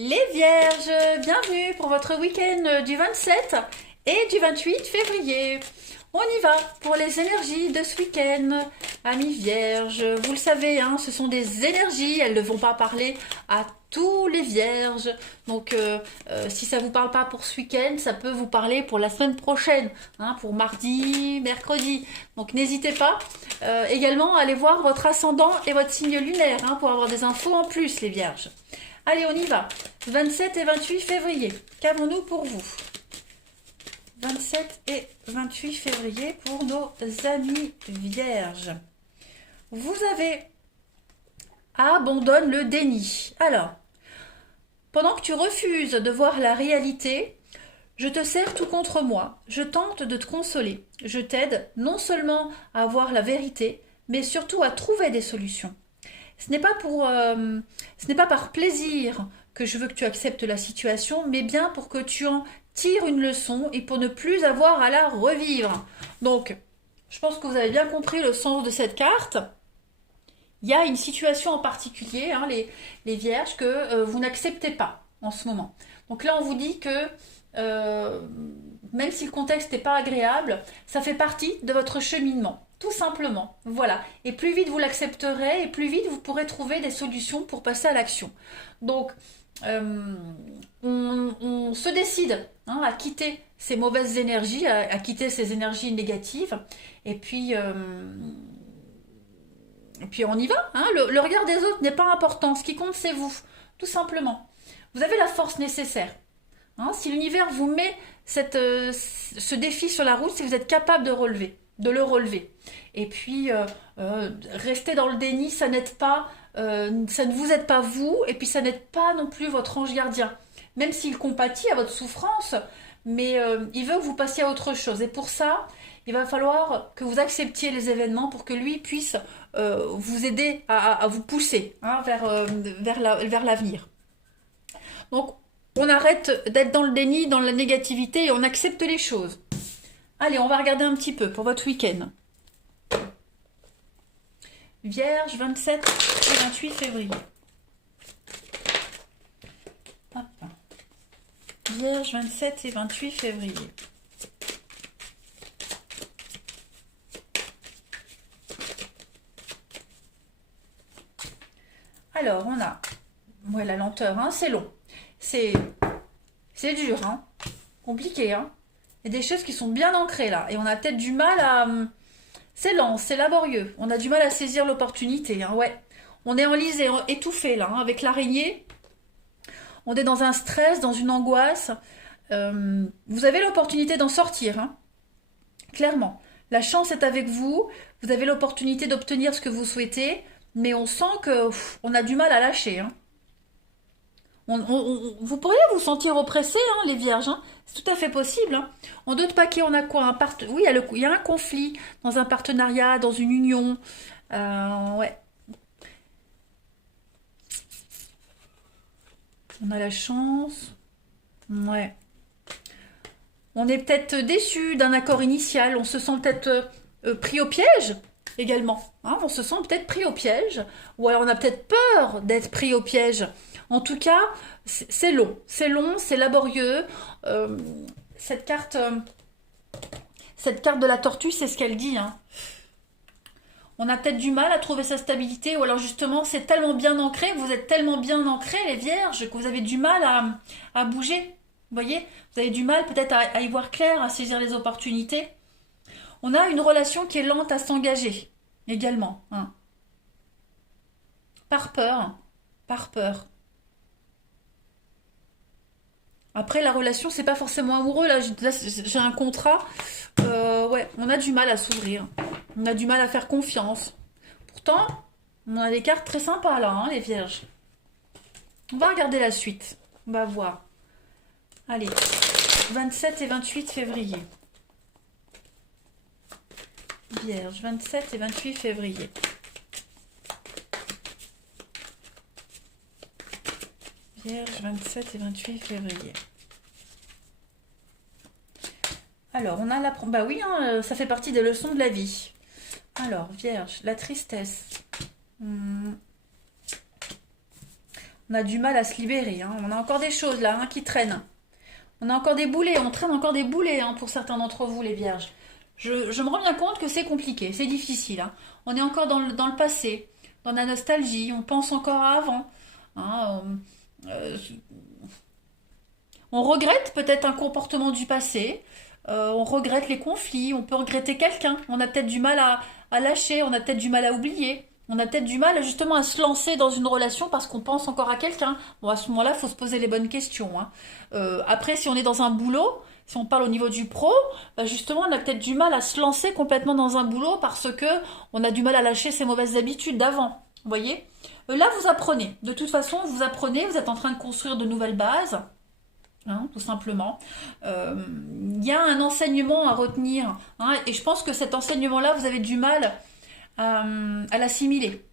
Les Vierges, bienvenue pour votre week-end du 27 et du 28 février. On y va pour les énergies de ce week-end, amis Vierges. Vous le savez, hein, ce sont des énergies, elles ne vont pas parler à tous les Vierges. Donc, si ça ne vous parle pas pour ce week-end, ça peut vous parler pour la semaine prochaine, hein, pour mardi, mercredi. Donc, n'hésitez pas également à aller voir votre ascendant et votre signe lunaire, hein, pour avoir des infos en plus, les Vierges. Allez, on y va. 27 et 28 février. Qu'avons-nous pour vous? 27 et 28 février pour nos amis vierges. Vous avez abandonne le déni. Alors, pendant que tu refuses de voir la réalité, je te sers tout contre moi. Je tente de te consoler. Je t'aide non seulement à voir la vérité, mais surtout à trouver des solutions. Ce n'est pas par plaisir que je veux que tu acceptes la situation, mais bien pour que tu en tires une leçon et pour ne plus avoir à la revivre. Donc, je pense que vous avez bien compris le sens de cette carte. Il y a une situation en particulier, hein, les vierges, que vous n'acceptez pas en ce moment. Donc là, on vous dit que même si le contexte n'est pas agréable, ça fait partie de votre cheminement. Tout simplement, voilà. Et plus vite vous l'accepterez, et plus vite vous pourrez trouver des solutions pour passer à l'action. Donc, on se décide, hein, à quitter ces mauvaises énergies, à quitter ces énergies négatives, et puis on y va. Hein. Le regard des autres n'est pas important. Ce qui compte, c'est vous, tout simplement. Vous avez la force nécessaire. Hein. Si l'univers vous met ce défi sur la route, c'est que vous êtes capable de le relever. Et puis, rester dans le déni, ça n'aide pas, ça ne vous aide pas vous, et puis ça n'aide pas non plus votre ange gardien. Même s'il compatit à votre souffrance, mais il veut que vous passiez à autre chose. Et pour ça, il va falloir que vous acceptiez les événements pour que lui puisse vous aider à vous pousser, hein, vers l'avenir. Donc, on arrête d'être dans le déni, dans la négativité, et on accepte les choses. Allez, on va regarder un petit peu pour votre week-end. Vierge, 27 et 28 février. Hop. Vierge, 27 et 28 février. Alors, on a... Ouais, la lenteur, hein, c'est long. C'est dur, hein. Compliqué, hein. Il y a des choses qui sont bien ancrées, là. Et on a peut-être du mal à... C'est lent, c'est laborieux. On a du mal à saisir l'opportunité, hein, ouais. On est enlisé, étouffé, là, hein, avec l'araignée. On est dans un stress, dans une angoisse. Vous avez l'opportunité d'en sortir, hein. Clairement. La chance est avec vous. Vous avez l'opportunité d'obtenir ce que vous souhaitez. Mais on sent que on a du mal à lâcher, hein. Vous pourriez vous sentir oppressé, hein, les vierges, hein. C'est tout à fait possible, hein. En d'autres paquets, on a quoi? Oui, il y a un conflit dans un partenariat, dans une union. Ouais. On a la chance. Ouais. On est peut-être déçu d'un accord initial. On se sent peut-être pris au piège également, hein. On se sent peut-être pris au piège. Ou alors on a peut-être peur d'être pris au piège. En tout cas, c'est long, c'est laborieux. Cette carte de la tortue, c'est ce qu'elle dit, hein. On a peut-être du mal à trouver sa stabilité, ou alors justement, c'est tellement bien ancré, vous êtes tellement bien ancrés, les vierges, que vous avez du mal à bouger. Vous voyez? Vous avez du mal peut-être à y voir clair, à saisir les opportunités. On a une relation qui est lente à s'engager, également, hein. Par peur, par peur. Après, la relation, c'est pas forcément amoureux. Là, j'ai un contrat. Ouais, on a du mal à s'ouvrir. On a du mal à faire confiance. Pourtant, on a des cartes très sympas là, hein, les vierges. On va regarder la suite. On va voir. Allez, 27 et 28 février. Vierge, 27 et 28 février. Vierge, 27 et 28 février. Alors, on a la... Bah oui, hein, ça fait partie des leçons de la vie. Alors, Vierge, la tristesse. On a du mal à se libérer. Hein. On a encore des choses là qui traînent. On a encore des boulets. On traîne encore des boulets pour certains d'entre vous, les vierges. Je me rends bien compte que c'est compliqué, c'est difficile. Hein. On est encore dans le passé, dans la nostalgie. On pense encore à avant. Hein, on regrette peut-être un comportement du passé. On regrette les conflits. On peut regretter quelqu'un. On a peut-être du mal à lâcher. On a peut-être du mal à oublier. On a peut-être du mal justement à se lancer dans une relation parce qu'on pense encore à quelqu'un. Bon, à ce moment-là, il faut se poser les bonnes questions. Hein. Après, si on est dans un boulot, si on parle au niveau du pro, bah justement, on a peut-être du mal à se lancer complètement dans un boulot parce que on a du mal à lâcher ses mauvaises habitudes d'avant. Vous voyez? Là, vous apprenez. De toute façon, vous apprenez, vous êtes en train de construire de nouvelles bases. Hein, tout simplement. Il y a un enseignement à retenir. Hein, et je pense que cet enseignement-là, vous avez du mal à l'assimiler.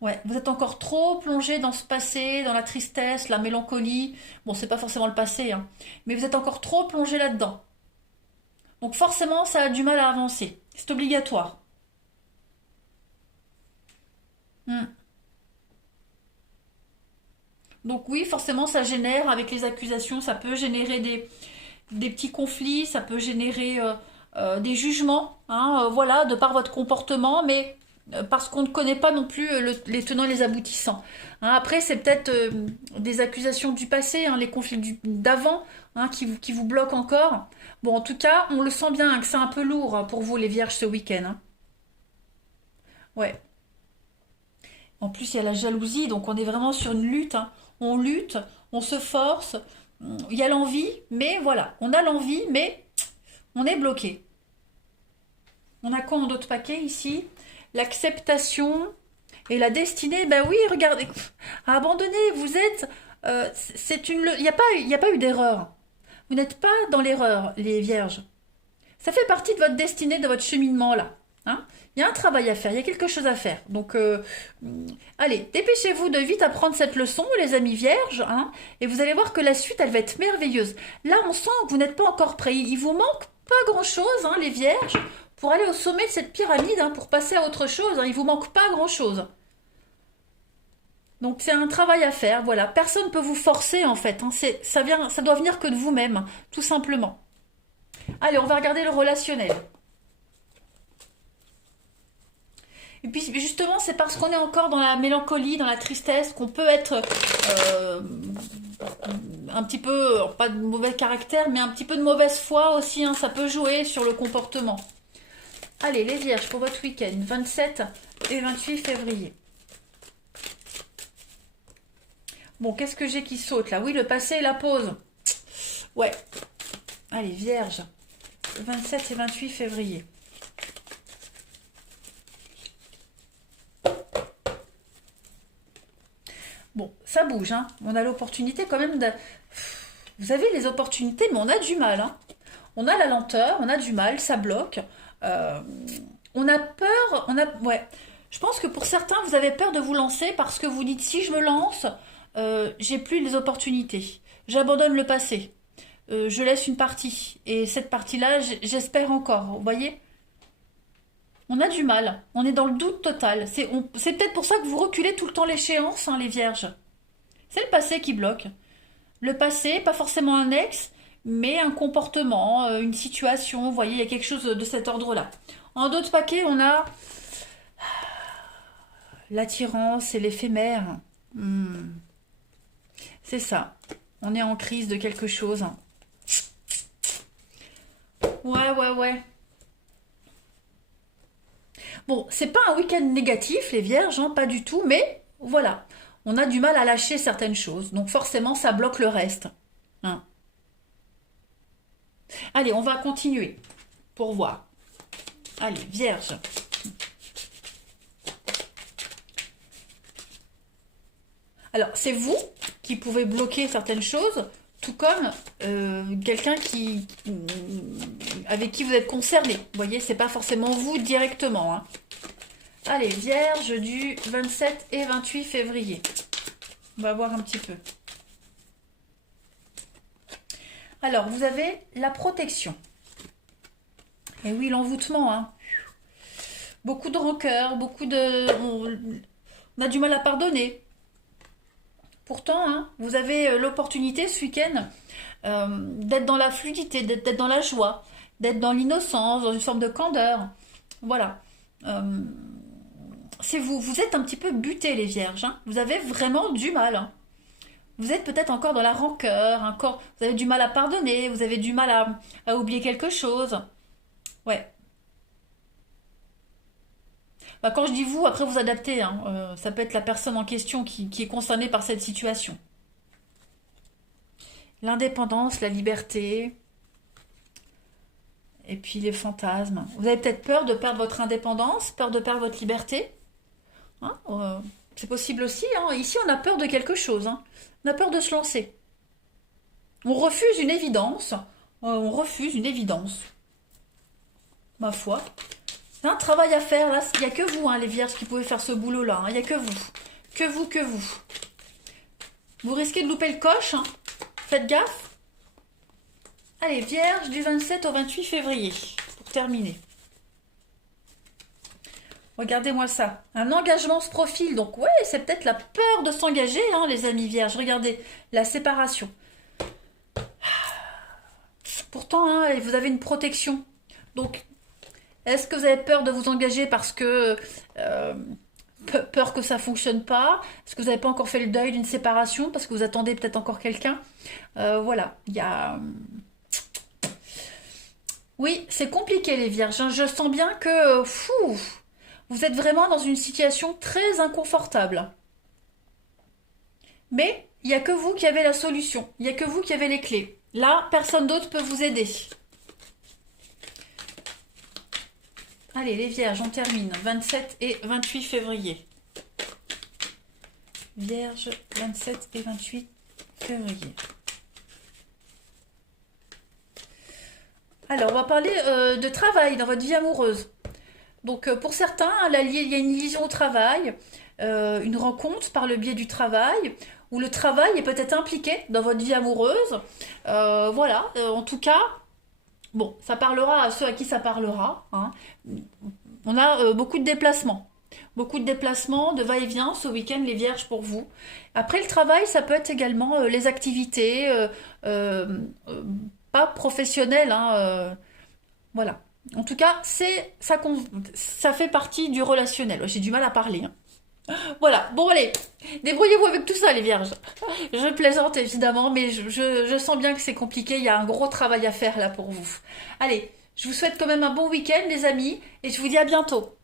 Ouais, vous êtes encore trop plongé dans ce passé, dans la tristesse, la mélancolie. Bon, c'est pas forcément le passé, hein, mais vous êtes encore trop plongé là-dedans. Donc forcément, ça a du mal à avancer. C'est obligatoire. Hmm. Donc oui, forcément, ça génère, avec les accusations, ça peut générer des petits conflits, ça peut générer des jugements, hein, voilà, de par votre comportement, mais parce qu'on ne connaît pas non plus les tenants et les aboutissants. Hein, après, c'est peut-être des accusations du passé, hein, les conflits d'avant, hein, qui vous bloquent encore. Bon, en tout cas, on le sent bien, hein, que c'est un peu lourd, hein, pour vous, les vierges, ce week-end. Hein. Ouais. En plus, il y a la jalousie, donc on est vraiment sur une lutte. Hein. On lutte, on se force, il y a l'envie, mais voilà, on a l'envie, mais on est bloqué. On a quoi en d'autres paquets ici? L'acceptation et la destinée. Ben oui, regardez, abandonner, vous êtes. C'est une. Il y a pas eu d'erreur. Vous n'êtes pas dans l'erreur, les vierges. Ça fait partie de votre destinée, de votre cheminement là. Hein. Il y a un travail à faire, il y a quelque chose à faire. Donc, allez, dépêchez-vous de vite apprendre cette leçon, les amis vierges, hein, et vous allez voir que la suite, elle va être merveilleuse. Là, on sent que vous n'êtes pas encore prêts. Il vous manque pas grand-chose, hein, les vierges, pour aller au sommet de cette pyramide, hein, pour passer à autre chose. Hein, il vous manque pas grand-chose. Donc, c'est un travail à faire, voilà. Personne ne peut vous forcer, en fait. Hein, ça doit venir que de vous-même, tout simplement. Allez, on va regarder le relationnel. Et puis justement, c'est parce qu'on est encore dans la mélancolie, dans la tristesse, qu'on peut être euh, un petit peu, pas de mauvais caractère, mais un petit peu de mauvaise foi aussi. Hein, ça peut jouer sur le comportement. Allez, les vierges, pour votre week-end, 27 et 28 février. Bon, qu'est-ce que j'ai qui saute là? Oui, le passé et la pause. Ouais. Allez, vierges, 27 et 28 février. Bon, ça bouge, hein. On a l'opportunité quand même de... Vous avez les opportunités, mais on a du mal, hein. On a la lenteur, on a du mal, ça bloque. Euh, on a peur, Ouais. Je pense que pour certains, vous avez peur de vous lancer parce que vous dites, si je me lance, j'ai plus les opportunités. J'abandonne le passé. Je laisse une partie. Et cette partie-là, j'espère encore. Vous voyez? On a du mal. On est dans le doute total. C'est peut-être pour ça que vous reculez tout le temps l'échéance, hein, les vierges. C'est le passé qui bloque. Le passé, pas forcément un ex, mais un comportement, une situation. Vous voyez, il y a quelque chose de cet ordre-là. En d'autres paquets, on a l'attirance et l'éphémère. C'est ça. On est en crise de quelque chose. Ouais, ouais, ouais. Bon, c'est pas un week-end négatif, les vierges, hein, pas du tout, mais voilà. On a du mal à lâcher certaines choses. Donc forcément, ça bloque le reste. Hein. Allez, on va continuer pour voir. Allez, vierge. Alors, c'est vous qui pouvez bloquer certaines choses, tout comme quelqu'un avec qui vous êtes concerné. Vous voyez, c'est pas forcément vous directement. Hein. Allez, vierge du 27 et 28 février. On va voir un petit peu. Alors, vous avez la protection. Et oui, l'envoûtement. Hein. Beaucoup de rancœur, on a du mal à pardonner. Pourtant, hein, vous avez l'opportunité ce week-end d'être dans la fluidité, d'être dans la joie, d'être dans l'innocence, dans une forme de candeur. Voilà. Euh, c'est vous, vous êtes un petit peu butés les vierges, hein. Vous avez vraiment du mal, hein. Vous êtes peut-être encore dans la rancœur, encore, vous avez du mal à pardonner, vous avez du mal à oublier quelque chose. Ouais. Bah, quand je dis vous, après vous adaptez, hein. Ça peut être la personne en question qui est concernée par cette situation. L'indépendance, la liberté, et puis les fantasmes. Vous avez peut-être peur de perdre votre indépendance, peur de perdre votre liberté. Hein, c'est possible aussi, hein. Ici, on a peur de quelque chose, hein. On a peur de se lancer. On refuse une évidence. On refuse une évidence. Ma foi. C'est un travail à faire, là. Il n'y a que vous, hein, les vierges, qui pouvez faire ce boulot-là, hein. Il n'y a que vous. Que vous, que vous. Vous risquez de louper le coche, hein. Faites gaffe. Allez, vierge du 27 au 28 février. Pour terminer. Regardez-moi ça. Un engagement se profile. Donc, ouais, c'est peut-être la peur de s'engager, hein, les amis vierges. Regardez, la séparation. Pourtant, hein, vous avez une protection. Donc, est-ce que vous avez peur de vous engager parce que peur que ça fonctionne pas? Est-ce que vous n'avez pas encore fait le deuil d'une séparation parce que vous attendez peut-être encore quelqu'un? Voilà, il y a... Oui, c'est compliqué les vierges, hein. Je sens bien que vous êtes vraiment dans une situation très inconfortable. Mais il n'y a que vous qui avez la solution. Il n'y a que vous qui avez les clés. Là, personne d'autre peut vous aider. Allez, les vierges, on termine. 27 et 28 février. Vierges, 27 et 28 février. Alors, on va parler de travail dans votre vie amoureuse. Donc, pour certains, il y a une liaison au travail, une rencontre par le biais du travail, où le travail est peut-être impliqué dans votre vie amoureuse. Voilà, en tout cas, bon, ça parlera à ceux à qui ça parlera, hein. On a beaucoup de déplacements. Beaucoup de déplacements, de va-et-vient ce week-end, les vierges, pour vous. Après le travail, ça peut être également les activités, pas professionnelles, hein, voilà. En tout cas, ça fait partie du relationnel. J'ai du mal à parler, hein. Voilà, bon allez, débrouillez-vous avec tout ça les vierges. Je plaisante évidemment, mais je sens bien que c'est compliqué, il y a un gros travail à faire là pour vous. Allez, je vous souhaite quand même un bon week-end les amis, et je vous dis à bientôt.